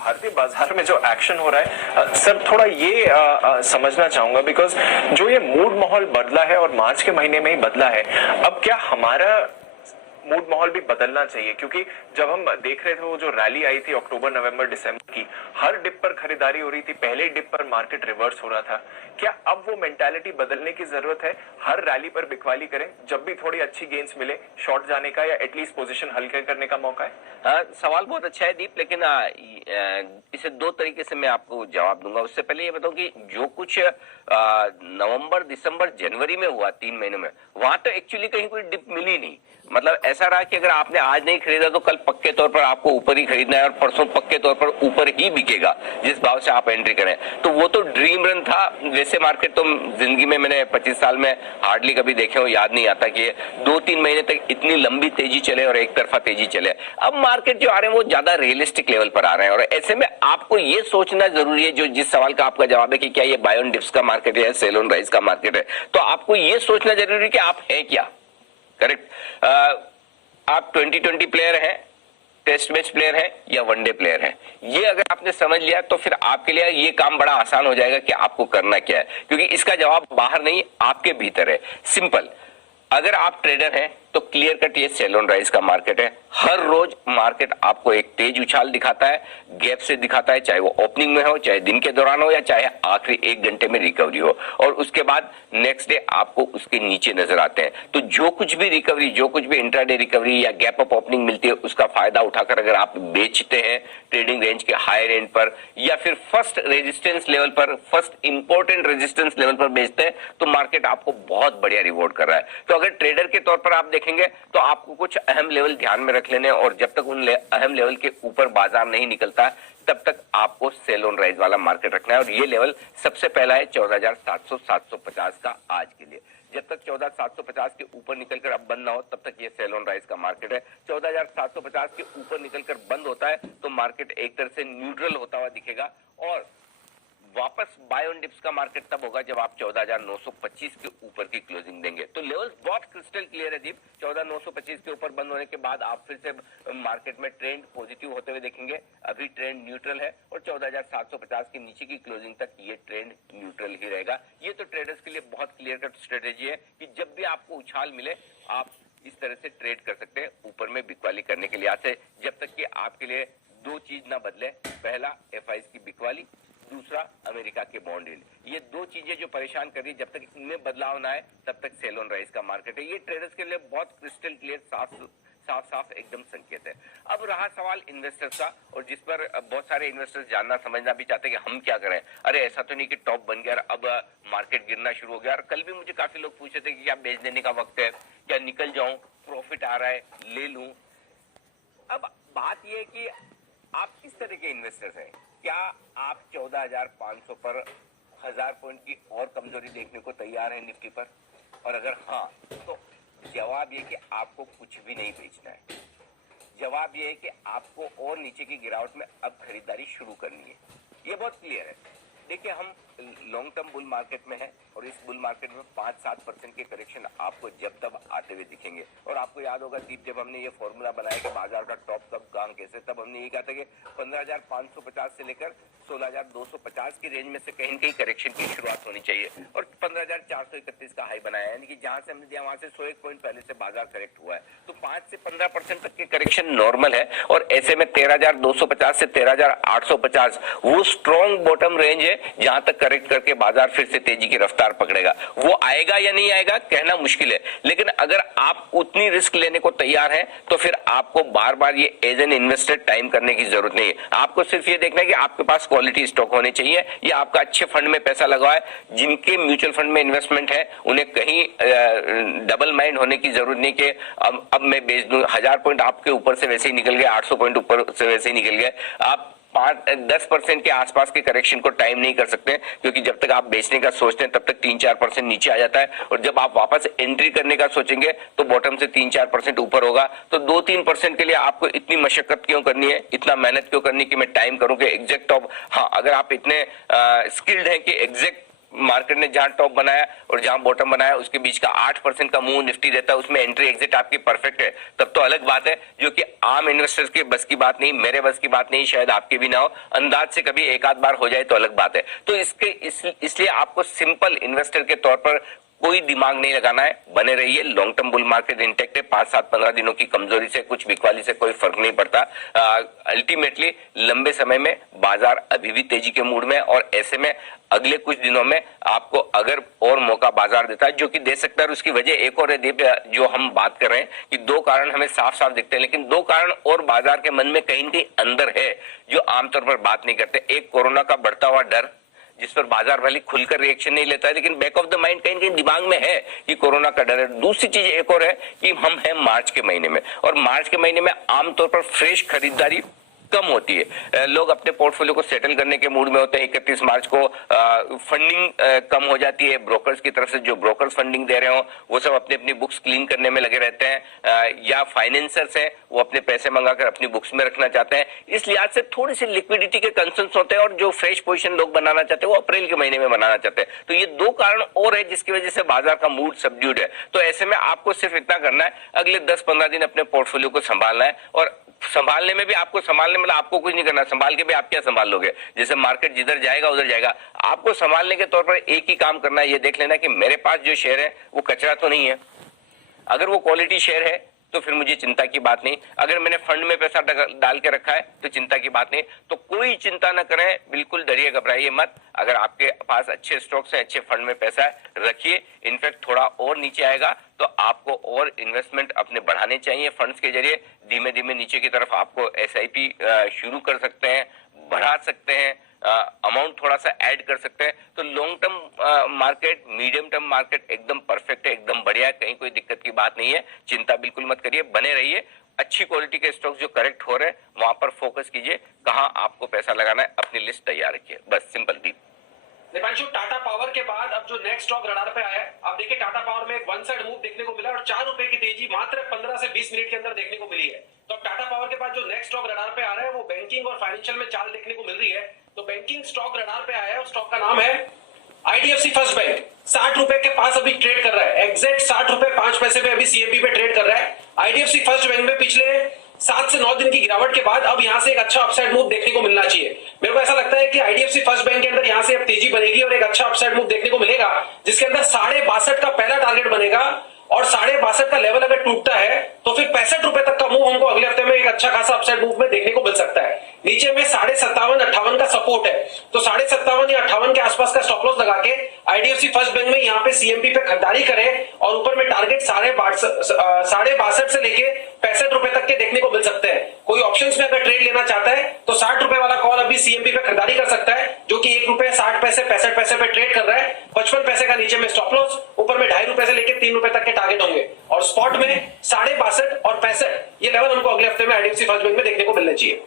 भारतीय बाजार में जो एक्शन हो रहा है सर, थोड़ा ये समझना चाहूंगा, बिकॉज जो ये मूड माहौल बदला है और मार्च के महीने में ही बदला है, अब क्या हमारा मूड माहौल भी बदलना चाहिए? क्योंकि जब हम देख रहे थे वो जो रैली आई थी अक्टूबर नवंबर दिसंबर की, हर डिप पर खरीदारी हो रही थी, पहले डिप पर मार्केट रिवर्स हो रहा था। क्या अब वो मेंटालिटी बदलने की जरूरत है? हर रैली पर बिकवाली करें, जब भी थोड़ी अच्छी गेंस मिले शॉर्ट जाने का या एटलीस्ट पोजीशन हल्के करने का मौका है। सवाल बहुत अच्छा है दीप, लेकिन इसे दो तरीके से मैं आपको जवाब दूंगा। उससे पहले ये बताऊं कि जो कुछ नवंबर दिसंबर जनवरी में हुआ 3 महीनों में, वहां तो एक्चुअली कहीं कोई डिप मिली नहीं। मतलब ऐसा रहा कि अगर आपने आज नहीं खरीदा तो कल पक्के तौर पर आपको ऊपर ही खरीदना है और परसों पक्के तौर पर ऊपर ही बिकेगा जिस भाव से आप एंट्री करें। तो वो तो ड्रीम रन था। वैसे मार्केट तो जिंदगी में मैंने 25 साल में हार्डली कभी देखे हो, याद नहीं आता कि 2-3 महीने तक इतनी लंबी तेजी चले और एक तरफा तेजी चले। अब मार्केट जो आ रहे हैं वो ज्यादा रियलिस्टिक लेवल पर आ रहे हैं, और ऐसे में आपको ये सोचना जरूरी है, जो जिस सवाल का आपका जवाब है कि क्या ये बाय ऑन डिप्स का मार्केट है, सेल ऑन राइज का मार्केट है, तो आपको ये सोचना जरूरी है कि आप हैं क्या। करेक्ट। आप 2020 प्लेयर हैं, टेस्ट मैच प्लेयर है या वनडे प्लेयर है, ये अगर आपने समझ लिया तो फिर आपके लिए ये काम बड़ा आसान हो जाएगा कि आपको करना क्या है, क्योंकि इसका जवाब बाहर नहीं आपके भीतर है। सिंपल। अगर आप ट्रेडर हैं तो क्लियर कट ये सेल ऑन राइज का मार्केट है। हर रोज मार्केट आपको एक तेज उछाल दिखाता है, गैप से दिखाता है, चाहे वो ओपनिंग में हो, चाहे दिन के दौरान हो, या चाहे आखिरी 1 घंटे में रिकवरी हो, और उसके बाद नेक्स्ट डे आपको उसके नीचे नजर आते हैं। तो जो कुछ भी रिकवरी, जो कुछ भी इंट्राडे रिकवरी या गैप अप ओपनिंग मिलती है, उसका फायदा उठाकर अगर आप बेचते हैं ट्रेडिंग रेंज के हायर एंड पर, या फिर फर्स्ट रेजिस्टेंस लेवल पर, फर्स्ट इंपॉर्टेंट रेजिस्टेंस लेवल पर बेचते हैं, तो मार्केट आपको बहुत बढ़िया रिवॉर्ड कर रहा है। तो अगर ट्रेडर के तौर पर आप देखेंगे तो आपको कुछ अहम लेवल ध्यान में रख लेने, और जब तक उन अहम लेवल के ऊपर बाजार नहीं निकलता तब तक आपको सेल ऑन राइज वाला मार्केट रखना है। और ये लेवल सबसे पहला है 14,700-750 का आज के लिए। जब तक 14,750 के ऊपर निकलकर अब बंद ना हो तब तक ये सेल ऑन राइज का मार्केट है। 14,750 के ऊपर निकलकर बंद होता है तो मार्केट एक तरह से न्यूट्रल होता हुआ दिखेगा, और वापस बाय ऑन डिप्स का मार्केट तब होगा जब आप 14,925 के ऊपर की क्लोजिंग देंगे। तो लेवल्स बहुत क्रिस्टल क्लियर है दीप। 14,925 के ऊपर बंद होने के बाद आप फिर से मार्केट में ट्रेंड पॉजिटिव होते हुए देखेंगे। अभी ट्रेंड न्यूट्रल है और 14,750 के नीचे की क्लोजिंग तक ये ट्रेंड न्यूट्रल ही रहेगा। ये तो ट्रेडर्स के लिए बहुत क्लियर कट स्ट्रेटेजी है कि जब भी आपको उछाल मिले आप इस तरह से ट्रेड कर सकते हैं ऊपर में बिकवाली करने के लिहाज से, जब तक कि आपके लिए दो चीज ना बदले। पहला एफआईज की बिकवाली, दूसरा अमेरिका के बॉन्ड यील्ड। ये दो चीजें जो परेशान कर रही है, जब तक इनमें बदलाव ना आए तब तक सेल ऑन राइज का मार्केट है। ये ट्रेडर्स के लिए बहुत क्रिस्टल क्लियर साफ एकदम संकेत है। अब रहा सवाल इन्वेस्टर्स का, और जिस पर बहुत सारे इन्वेस्टर्स जानना समझना भी चाहते हैं कि हम क्या करें। अरे ऐसा तो नहीं कि टॉप बन गया अब मार्केट गिरना शुरू हो गया। और कल भी मुझे काफी लोग पूछे थे कि क्या बेच देने का वक्त है, क्या निकल जाऊं, प्रॉफिट आ रहा है ले लूं। अब बात यह है कि आप किस तरह के इन्वेस्टर्स हैं। क्या आप 14,500 पर 1000 पॉइंट की और कमजोरी देखने को तैयार है निफ्टी पर? और अगर हाँ तो जवाब ये कि आपको कुछ भी नहीं बेचना है। जवाब ये है कि आपको और नीचे की गिरावट में अब खरीदारी शुरू करनी है। ये बहुत क्लियर है। देखिए हम लॉन्ग टर्म बुल मार्केट में है, और इस बुल मार्केट में 5-7% के करेक्शन आपको जब तब आते हुए दिखेंगे। और आपको याद होगा दीप, जब हमने ये फॉर्मूला बनाया कि बाजार का टॉप कब कहां कैसे, तब हमने ये कहा था कि 15,550 से लेकर 16,250 की रेंज में से कहीं कहीं करेक्शन की शुरुआत होनी चाहिए, और 15,431 का हाई बनाया, यानी कि जहां से हमने दिया वहां से 101 पॉइंट पहले से बाजार करेक्ट हुआ है। तो 5 से 15% तक के करेक्शन नॉर्मल है, और ऐसे में 13,250 से 13,850 वो स्ट्रॉन्ग बॉटम रेंज है जहां तक करेक्ट करके बाजार फिर से तेजी की रफ्तार पकड़ेगा। वो आएगा या नहीं आएगा कहना मुश्किल है, लेकिन अगर आप उतनी रिस्क लेने को तैयार हैं तो फिर आपको बार बार ये एज एन इन्वेस्टर टाइम करने की जरूरत नहीं है। आपको सिर्फ ये देखना है कि आपके पास क्वालिटी स्टॉक होने चाहिए, या आपका अच्छे फंड में पैसा लगा है। जिनके म्यूचुअल फंड में इन्वेस्टमेंट है उन्हें कहीं डबल माइंड होने की जरूरत नहीं कि अब मैं बेच दूं। 1000 पॉइंट आपके ऊपर से वैसे ही निकल गए, 800 पॉइंट ऊपर से वैसे ही निकल गए। आप 5-10% के आसपास के करेक्शन को टाइम नहीं कर सकते, क्योंकि जब तक आप बेचने का सोचते हैं तब तक 3-4% नीचे आ जाता है, और जब आप वापस एंट्री करने का सोचेंगे तो बॉटम से 3-4% ऊपर होगा। तो 2-3% के लिए आपको इतनी मशक्कत क्यों करनी है, इतना मेहनत क्यों करनी कि मैं टाइम करूं कि एग्जैक्ट ऑफ। हाँ, अगर आप इतने स्किल्ड हैं कि एग्जैक्ट मार्केट ने जहां टॉप बनाया और जहां बॉटम बनाया उसके बीच का 8% का मूव निफ्टी रहता है, उसमें एंट्री एग्जिट आपकी परफेक्ट है, तब तो अलग बात है, जो कि आम इन्वेस्टर्स के बस की बात नहीं, मेरे बस की बात नहीं, शायद आपके भी ना हो, अंदाज से कभी एक आध बार हो जाए तो अलग बात है। तो इसलिए आपको सिंपल इन्वेस्टर के तौर पर कोई दिमाग नहीं लगाना है, बने रहिए, long term bull market intact है, 5, 7, 15 दिनों की कमजोरी से, कुछ बिकवाली से कोई फर्क नहीं पड़ता। अल्टीमेटली लंबे समय में बाजार अभी भी तेजी के मूड में, और ऐसे में अगले कुछ दिनों में आपको अगर और मौका बाजार देता है, जो कि दे सकता है, उसकी वजह एक और है दीप, जो हम बात कर रहे हैं कि दो कारण हमें साफ साफ दिखते हैं, लेकिन दो कारण और बाजार के मन में कहीं न कहीं अंदर है जो आमतौर पर बात नहीं करते। एक कोरोना का बढ़ता हुआ डर, जिस पर बाजार वाली खुलकर रिएक्शन नहीं लेता है, लेकिन बैक ऑफ द माइंड कहीं कहीं दिमाग में है कि कोरोना का डर है। दूसरी चीज एक और है कि हम हैं मार्च के महीने में, और मार्च के महीने में आमतौर पर फ्रेश खरीदारी कम होती है, लोग अपने पोर्टफोलियो को सेटल करने के मूड में होते हैं। 31 मार्च को फंडिंग कम हो जाती है, ब्रोकर्स की तरफ से जो ब्रोकर्स फंडिंग दे रहे हो वो सब अपनी अपनी बुक्स क्लीन करने में लगे रहते हैं, या फाइनेंसर्स हैं वो अपने पैसे मंगाकर अपनी बुक्स में रखना चाहते हैं। इस लिहाज से थोड़ी सी लिक्विडिटी के कंसर्न्स होते हैं, और जो फ्रेश पोजीशन लोग बनाना चाहते हैं वो अप्रैल के महीने में बनाना चाहते हैं। तो ये दो कारण और है जिसकी वजह से बाजार का मूड सबड्यूड है। तो ऐसे में आपको सिर्फ इतना करना है, अगले 10-15 दिन अपने पोर्टफोलियो को संभालना है, और संभालने में भी आपको संभालने मतलब आपको कुछ नहीं करना, संभाल के भी आप क्या संभाल लोगे, जैसे मार्केट जिधर जाएगा उधर जाएगा। आपको संभालने के तौर पर एक ही काम करना है, ये देख लेना कि मेरे पास जो शेयर है वो कचरा तो नहीं है। अगर वो क्वालिटी शेयर है तो फिर मुझे चिंता की बात नहीं, अगर मैंने फंड में पैसा डाल के रखा है तो चिंता की बात नहीं। तो कोई चिंता न करें, बिल्कुल डरिए घबराइए मत। अगर आपके पास अच्छे स्टॉक्स है, अच्छे फंड में पैसा है, रखिए। इनफैक्ट थोड़ा और नीचे आएगा तो आपको और इन्वेस्टमेंट अपने बढ़ाने चाहिए फंड्स के जरिए। धीमे धीमे नीचे की तरफ आपको SIP शुरू कर सकते हैं, बढ़ा सकते हैं, अमाउंट थोड़ा सा ऐड कर सकते हैं। तो long term market, medium term market एकदम परफेक्ट है, एकदम बढ़िया है, कहीं कोई दिक्कत की बात नहीं है। चिंता बिल्कुल मत करिए, बने रहिए। अच्छी क्वालिटी के स्टॉक्स जो करेक्ट हो रहे हैं वहां पर फोकस कीजिए, कहां आपको पैसा लगाना है अपनी लिस्ट तैयार रखिए, बस simple D. Deepanshu, Tata power के बाद अब जो नेक्स्ट स्टॉक रडार पे आया है, आप देखिए टाटा पावर में एक वन साइड मूव देखने को मिला और 4 रुपए की तेजी मात्र 15 से 20 मिनट के अंदर देखने को मिली है। तो अब टाटा पावर के बाद जो नेक्स्ट स्टॉक रडार पे आ रहा है वो बैंकिंग और फाइनेंशियल में चाल देखने को मिल रही है। तो बैंकिंग स्टॉक रडार पे आया है, उस स्टॉक का नाम है IDFC फर्स्ट बैंक। 60 रुपए के पास अभी ट्रेड कर रहा है, एग्जैक्ट 60 रुपए 5 पैसे पे अभी CMB पे ट्रेड कर रहा है। IDFC फर्स्ट बैंक में पिछले 7 से 9 दिन की गिरावट के बाद अब यहां से एक अच्छा अपसाइड मूव देखने को मिलना चाहिए। मेरे को ऐसा लगता है कि IDFC फर्स्ट बैंक के अंदर यहां से अब तेजी बनेगी और एक अच्छा अपसाइड मूव देखने को मिलेगा, जिसके अंदर 62.5 का पहला टारगेट बनेगा, और 62.5 का लेवल अगर टूटता है तो फिर 65 रुपए तक का मूव हमको अगले हफ्ते में एक अच्छा खासा अपसाइड मूव में देखने को मिल सकता है। नीचे में 57.5-58 का सपोर्ट है, तो 57.5 या 58 के आसपास का स्टॉप लॉस लगा के IDFC फर्स्ट बैंक में यहाँ पे CMB पे खरीदारी करे, और ऊपर में टारगेट 62.5 से लेके 65 रुपए तक के देखने को मिल सकते हैं। कोई ऑप्शंस में अगर ट्रेड लेना चाहता है तो 60 रुपए वाला कॉल अभी CMB पे खरीदारी कर सकता है, जो कि 1 रुपए 60 पैसे 65 पैसे पे ट्रेड कर रहा है। 55 पैसे का नीचे में स्टॉप लॉस, ऊपर में 2.5 रुपए से लेके 3 रुपए तक के टारगेट होंगे, और स्पॉट में 62.5 और 65 ये लेवल हमको अगले हफ्ते में IDFC फर्स्ट बैंक में देखने को मिलने चाहिए।